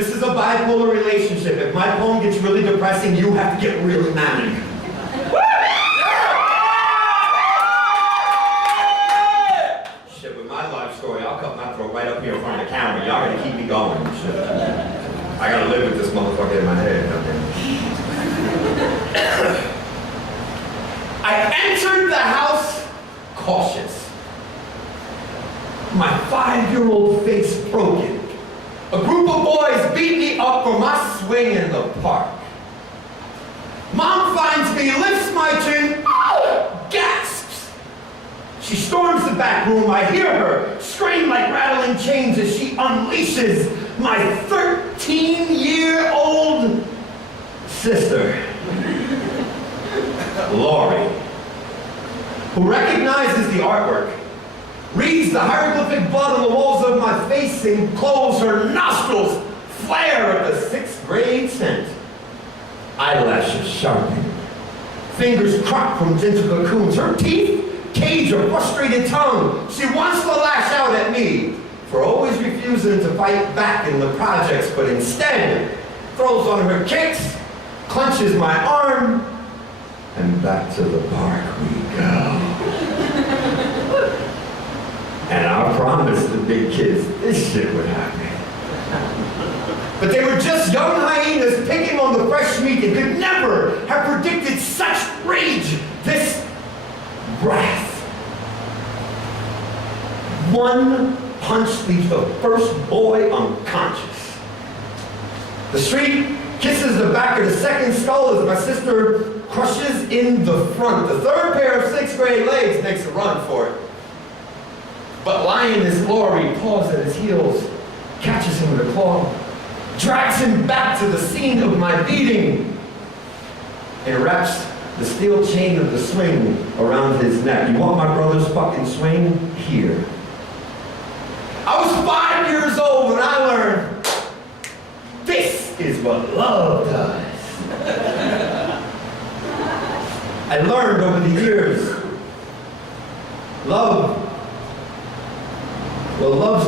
This is a bipolar relationship. If my poem gets really depressing, you have to get really manic. Shit, with my life story, I'll cut my throat right up here in front of the camera. Y'all gotta keep me going. Shit. I gotta live with this motherfucker in my head. Okay. I entered the house cautious. My 5-year-old face broken. A group of boys beat me up for my swing in the park. Mom finds me, lifts my chin, gasps. She storms the back room. I hear her scream like rattling chains as she unleashes my 13-year-old sister, Lori, who recognizes the artwork, reads the hieroglyphic blood on the walls of my face, and close her nostrils flare at the 6th grade scent. Eyelashes sharpen, fingers cropped from gentle cocoons. Her teeth cage a frustrated tongue. She wants to lash out at me for always refusing to fight back in the projects, but instead throws on her kicks, clenches my arm, and back to the park we go. And I promised the big kids this shit would happen. But they were just young hyenas picking on the fresh meat and could never have predicted such rage, this wrath. One punch leaves the first boy unconscious. The street kisses the back of the second skull as my sister crushes in the front. The third pair of 6th grade legs makes a run for it. But lioness Lori paws at his heels, catches him with a claw, drags him back to the scene of my beating, and wraps the steel chain of the swing around his neck. You want my brother's fucking swing? Here. I was 5 years old when I learned this is what love does. I learned over the years, love's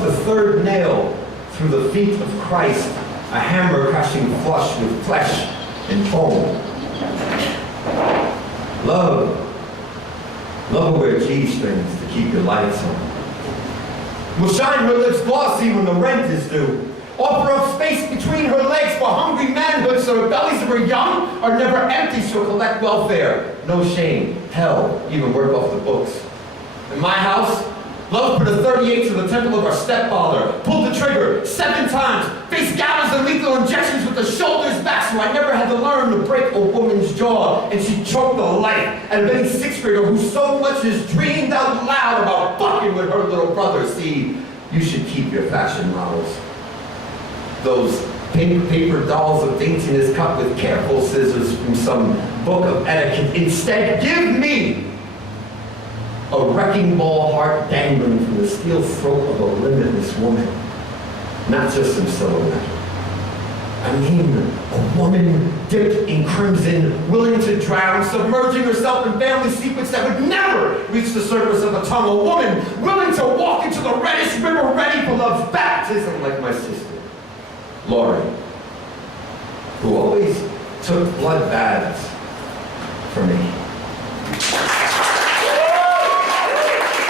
the third nail through the feet of Christ, a hammer crashing flush with flesh and bone. Love will wear G-strings to keep your lights on. Will shine her lips glossy when the rent is due. Offer up space between her legs for hungry manhood so her bellies of her young are never empty. She'll collect welfare, no shame, hell, even work off the books. In my house, love put a 38 to the temple of our stepfather, pulled the trigger 7 times, faced gallows and lethal injections with the shoulders back, so I never had to learn to break a woman's jaw, and she choked the life out of any 6th grader who so much as dreamed out loud about fucking with her little brother. See, you should keep your fashion models. Those pink paper dolls of daintiness cut with careful scissors from some book of etiquette. Instead, give me a wrecking ball heart dangling from the steel throat of a limitless woman. Not just some silhouette. I mean, a woman dipped in crimson, willing to drown, submerging herself in family secrets that would never reach the surface of a tongue. A woman willing to walk into the reddish river ready for love's baptism like my sister, Lori, who always took blood baths for me.